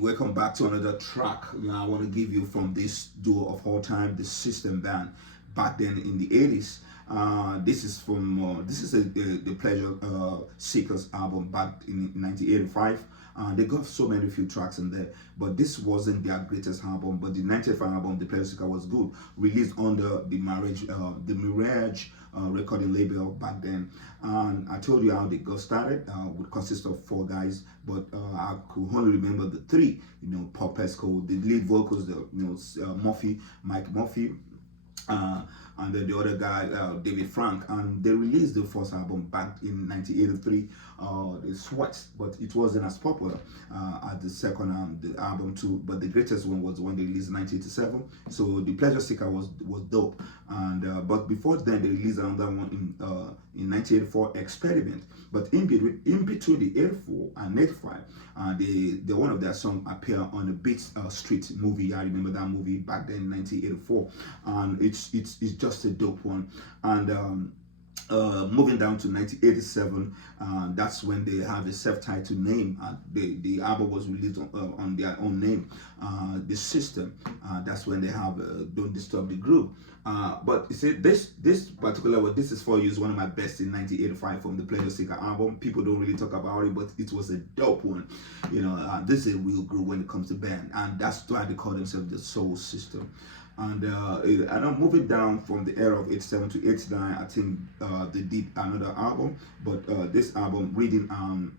welcome back to another track. I want to give you from this duo of all time, the System Band, back then in the 80s. This is from the Pleasure Seekers album back in 1985. They got so many few tracks in there, but this wasn't their greatest album. But the 1985 album, The Pleasure Seeker, was good. Released under the Mirage recording label back then. And I told you how they got started. Would consist of 4 guys, but I could only remember the 3. Paul Pesco, the lead vocals, Mike Murphy. And then the other guy, David Frank, and they released the first album back in 1983, The Sweat, but it wasn't as popular as the second the album too. But the greatest one was the one they released in 1987. So The Pleasure Seeker was dope, and but before then they released another one in 1984, Experiment. But in between the 84 and 85, the one of their songs appear on the Beat Street movie. I remember that movie back then in 1984, and it's just a dope one. And moving down to 1987, that's when they have a self-titled name. The album was released on their own name, The System. That's when they have Don't Disturb the Groove. But you see, this particular one, This Is For You, is one of my best in 1985 from the Pleasure Seeker album. People don't really talk about it, but it was a dope one. This is a real groove when it comes to band, and that's why they call themselves the Soul System. And I'm moving down from the era of 87 to 89. I think they did another album, but this album, Reading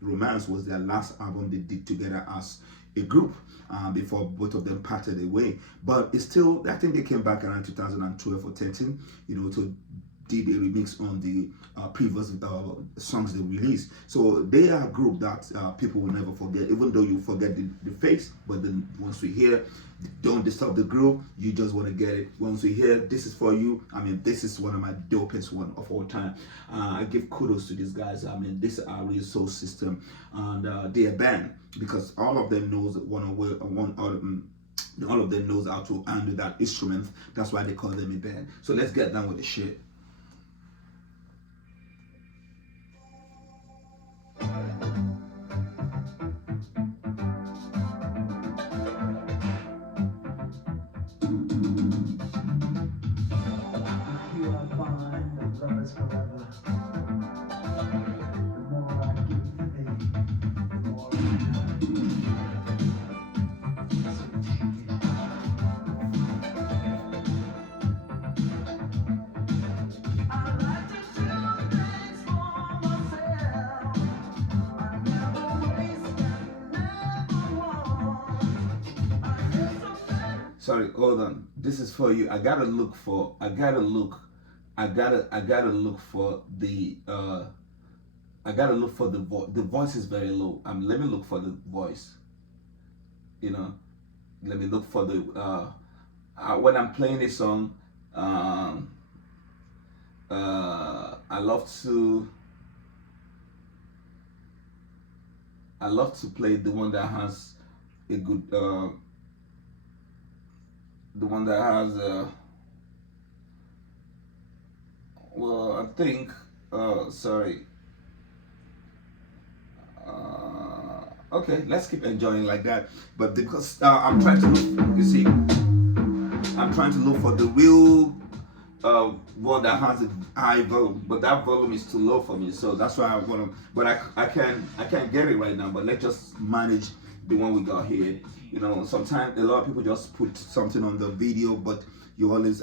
Romance, was their last album they did together as a group before both of them parted away. But it's still, I think they came back around 2012 or 13, to did a remix on the previous songs they released. So they are a group that people will never forget, even though you forget the face. But then once we hear Don't Disturb the Groove, you just want to get it. Once we hear This Is For You, this is one of my dopest one of all time. I give kudos to these guys. This are real Soul System, and they're a band because all of them knows all of them knows how to handle that instrument. That's why they call them a band. So let's get down with the shit. Sorry, hold on. This is for you. I gotta look for the voice. The voice is very low. Let me look for the voice. Let me look for the when I'm playing a song, I love to play the one that has a good the one that has I think sorry, okay, let's keep enjoying like that. But because I'm trying to look, you see, I'm trying to look for the real one that has a high volume, but that volume is too low for me, so that's why I want to, but I can't get it right now. But let's just manage the one we got here. Sometimes a lot of people just put something on the video, but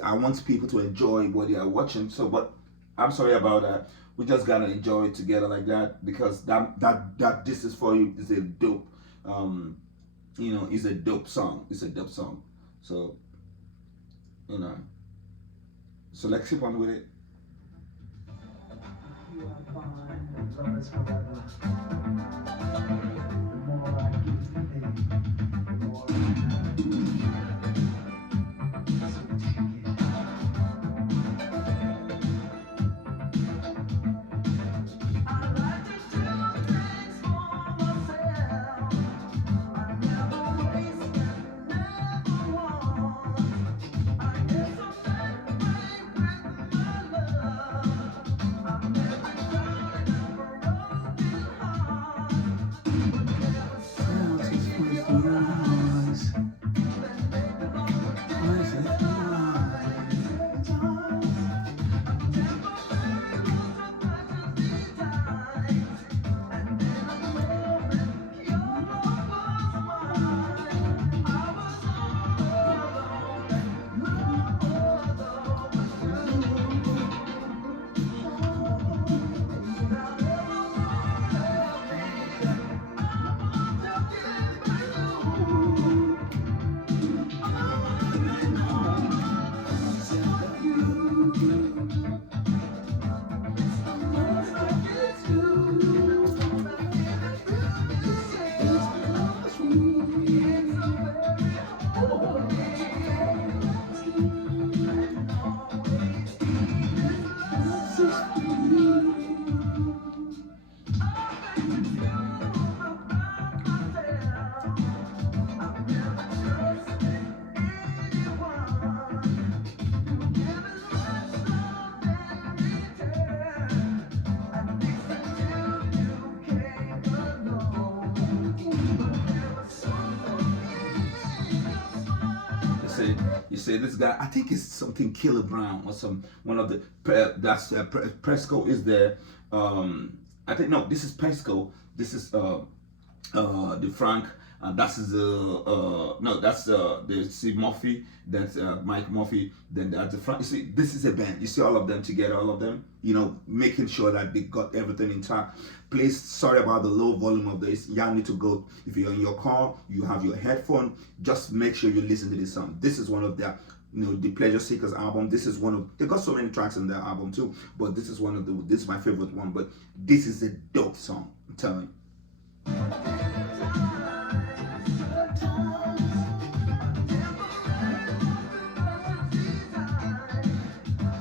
I want people to enjoy what they are watching. So, but I'm sorry about that. We just gotta enjoy it together like that, because that This Is For You is a dope, it's a dope song. It's a dope song. So, so let's keep on with it. You are fine, and love is forever. The more I give to thee, the more you say this guy. I think it's something Killer Brown or some one of the that's Presco is there. I think no, this is Presco. This is the Frank. That's the no, that's the Steve Murphy. That's Mike Murphy. Then that's the Frank. You see, this is a band. You see all of them together, all of them. You know, making sure that they got everything intact. Please, sorry about the low volume of this. Y'all need to go. If you're in your car, you have your headphone. Just make sure you listen to this song. This is one of their, the Pleasure Seekers album. This is one of, they got so many tracks in their album too, but this is one of the, this is my favorite one. But this is a dope song, I'm telling you.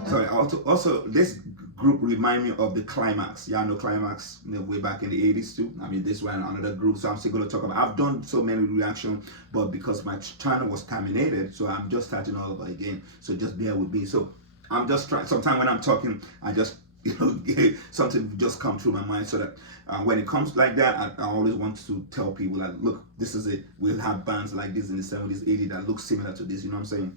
Sorry, also this group remind me of the Climax. Y'all know Climax, way back in the 80s too. I mean, this one another group, so I'm still gonna talk about. I've done so many reactions, but because my channel was terminated, so I'm just starting all over again. So just bear with me. So I'm just trying. Sometimes when I'm talking, I just something just come through my mind, so that when it comes like that, I always want to tell people that, look, this is it. We'll have bands like this in the 70s, 80s that look similar to this. You know what I'm saying?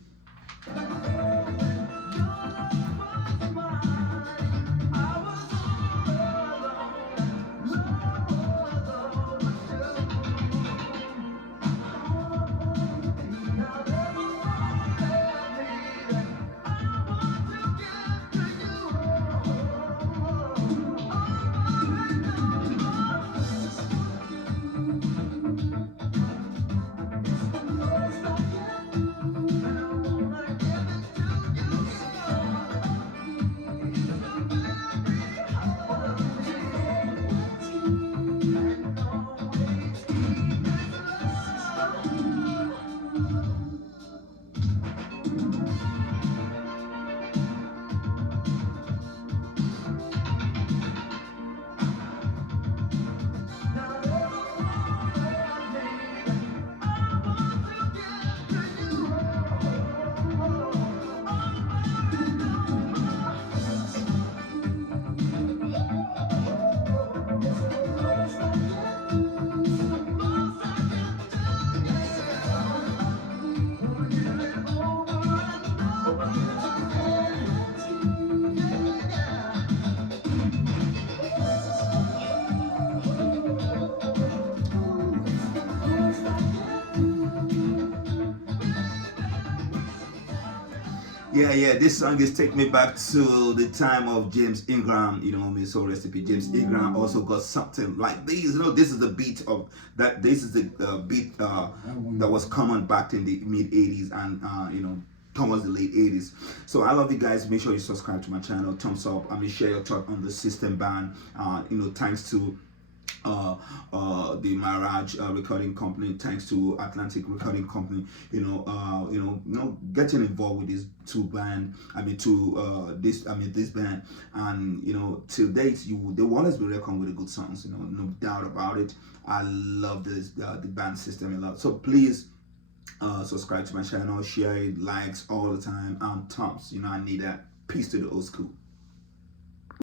Yeah, this song is take me back to the time of James Ingram, may soul recipe. James Ingram also got something like this. This is the beat of that. This is the beat that was common back in the mid 80s and towards the late 80s. So I love you guys. Make sure you subscribe to my channel, thumbs up. Share your thought on the System Band. Thanks to the Mirage recording company, thanks to Atlantic Recording Company, getting involved with these two band. This band, and till date, they will always be reckoned with the good songs. No doubt about it. I love this the band System a lot. So please subscribe to my channel, share it, likes all the time. Thumbs. I need that. Peace to the old school.